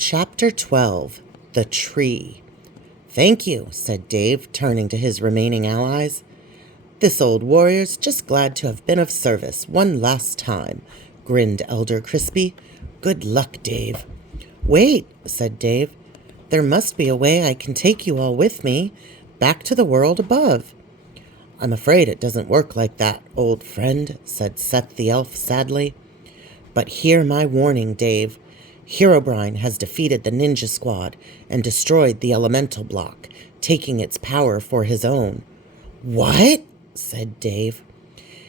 Chapter 12. The Tree. "Thank you," said Dave, turning to his remaining allies. "This old warrior's just glad to have been of service one last time," grinned Elder Crispy. "Good luck, Dave." "Wait," said Dave. "There must be a way I can take you all with me, back to the world above." "I'm afraid it doesn't work like that, old friend," said Seth the elf sadly. "But hear my warning, Dave. Herobrine has defeated the ninja squad and destroyed the elemental block, taking its power for his own." "What?" said Dave.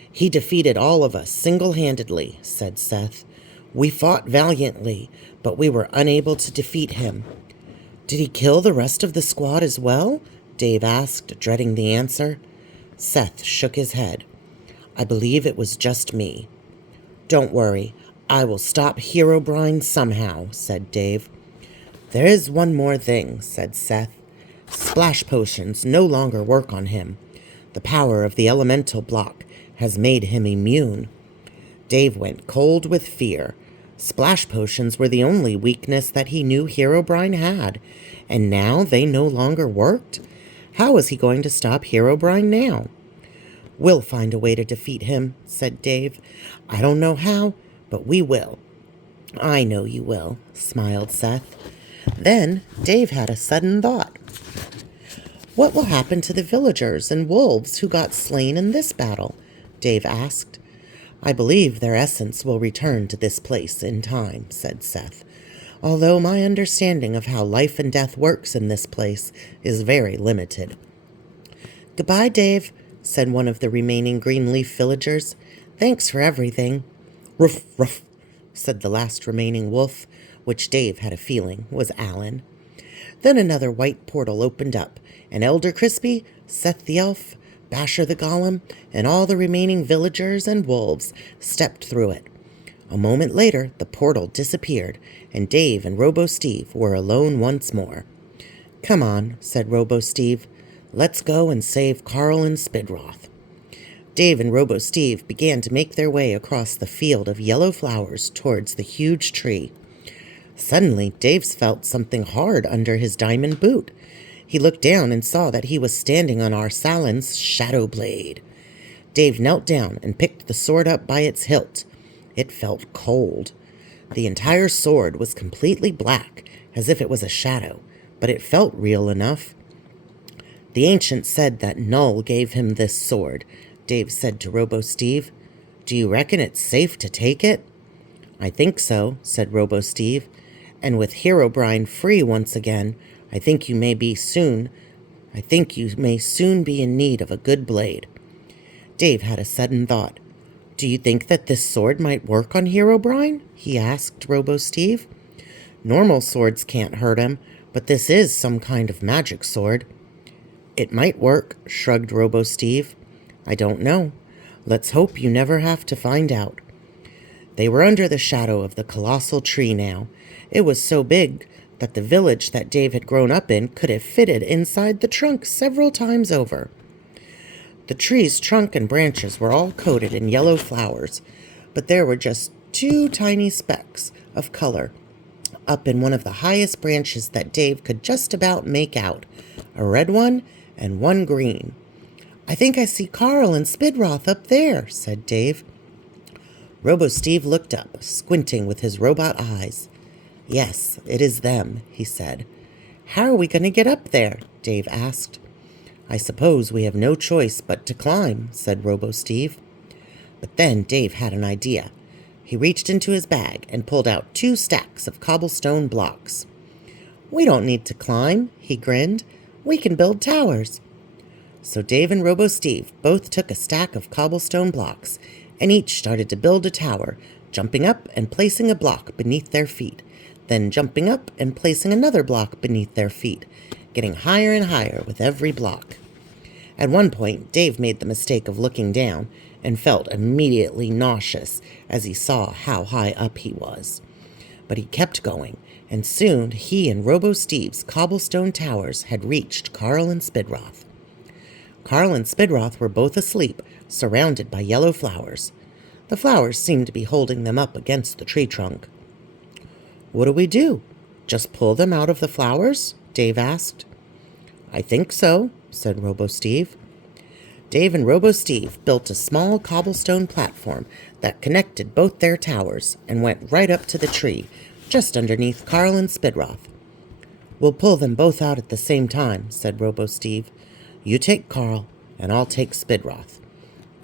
"He defeated all of us single-handedly," said Seth. "We fought valiantly, but we were unable to defeat him." "Did he kill the rest of the squad as well?" Dave asked, dreading the answer. Seth shook his head. "I believe it was just me." "Don't worry. I will stop Herobrine somehow," said Dave. "There is one more thing," said Seth. "Splash potions no longer work on him. The power of the elemental block has made him immune." Dave went cold with fear. Splash potions were the only weakness that he knew Herobrine had, and now they no longer worked? How was he going to stop Herobrine now? "We'll find a way to defeat him," said Dave. "I don't know how, but we will." "I know you will," smiled Seth. Then Dave had a sudden thought. "What will happen to the villagers and wolves who got slain in this battle?" Dave asked. "I believe their essence will return to this place in time," said Seth, "although my understanding of how life and death works in this place is very limited." "Goodbye, Dave," said one of the remaining Greenleaf villagers. "Thanks for everything." "Ruff, ruff," said the last remaining wolf, which Dave had a feeling was Alan. Then another white portal opened up, and Elder Crispy, Seth the elf, Basher the golem, and all the remaining villagers and wolves stepped through it. A moment later, the portal disappeared, and Dave and Robo-Steve were alone once more. "Come on," said Robo-Steve. "Let's go and save Carl and Spidroth." Dave and Robo-Steve began to make their way across the field of yellow flowers towards the huge tree. Suddenly, Dave felt something hard under his diamond boot. He looked down and saw that he was standing on Arsalan's shadow blade. Dave knelt down and picked the sword up by its hilt. It felt cold. The entire sword was completely black, as if it was a shadow, but it felt real enough. "The ancient said that Null gave him this sword," Dave said to Robo-Steve. "Do you reckon it's safe to take it?" "I think so," said Robo-Steve. "And with Herobrine free once again, I think you may soon be in need of a good blade." Dave had a sudden thought. "Do you think that this sword might work on Herobrine?" he asked Robo-Steve. "Normal swords can't hurt him, but this is some kind of magic sword." "It might work," shrugged Robo-Steve. "I don't know. Let's hope you never have to find out." They were under the shadow of the colossal tree now. It was so big that the village that Dave had grown up in could have fitted inside the trunk several times over. The tree's trunk and branches were all coated in yellow flowers, but there were just two tiny specks of color up in one of the highest branches that Dave could just about make out, a red one and one green. "I think I see Carl and Spidroth up there," said Dave. Robo-Steve looked up, squinting with his robot eyes. "Yes, it is them," he said. "How are we going to get up there?" Dave asked. "I suppose we have no choice but to climb," said Robo-Steve. But then Dave had an idea. He reached into his bag and pulled out 2 stacks of cobblestone blocks. "We don't need to climb," he grinned. "We can build towers." So Dave and Robo-Steve both took a stack of cobblestone blocks and each started to build a tower, jumping up and placing a block beneath their feet, then jumping up and placing another block beneath their feet, getting higher and higher with every block. At one point, Dave made the mistake of looking down and felt immediately nauseous as he saw how high up he was. But he kept going, and soon he and Robo-Steve's cobblestone towers had reached Carl and Spidroth. Carl and Spidroth were both asleep, surrounded by yellow flowers. The flowers seemed to be holding them up against the tree trunk. "What do we do?" Just pull them out of the flowers? Dave asked. I think so, said Robo-Steve. Dave and Robo-Steve built a small cobblestone platform that connected both their towers and went right up to the tree, just underneath Carl and Spidroth. We'll pull them both out at the same time, said Robo-Steve. You take Carl, and I'll take Spidroth.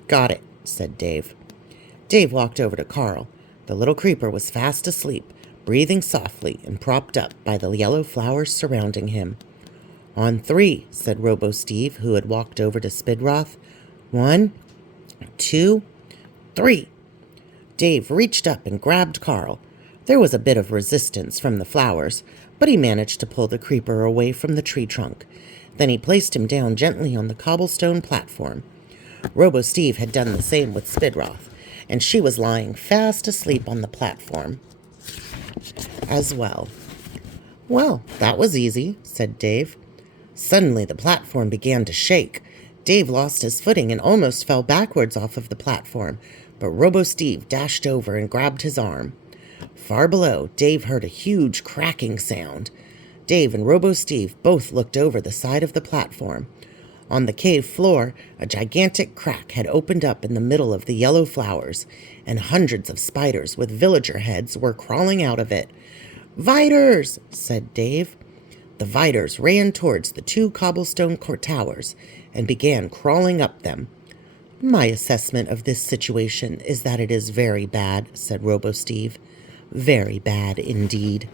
Got it, said Dave. Dave walked over to Carl. The little creeper was fast asleep, breathing softly and propped up by the yellow flowers surrounding him. On 3, said Robo-Steve, who had walked over to Spidroth. 1, 2, 3. Dave reached up and grabbed Carl. There was a bit of resistance from the flowers, but he managed to pull the creeper away from the tree trunk. Then he placed him down gently on the cobblestone platform. Robo-Steve had done the same with Spidroth, and she was lying fast asleep on the platform as well. Well, that was easy, said Dave. Suddenly the platform began to shake. Dave lost his footing and almost fell backwards off of the platform, but Robo-Steve dashed over and grabbed his arm. Far below, Dave heard a huge cracking sound. Dave and Robo-Steve both looked over the side of the platform. On the cave floor, a gigantic crack had opened up in the middle of the yellow flowers, and hundreds of spiders with villager heads were crawling out of it. "Viters!" said Dave. The Viters ran towards the 2 cobblestone towers and began crawling up them. My assessment of this situation is that it is very bad, said Robo-Steve. Very bad indeed.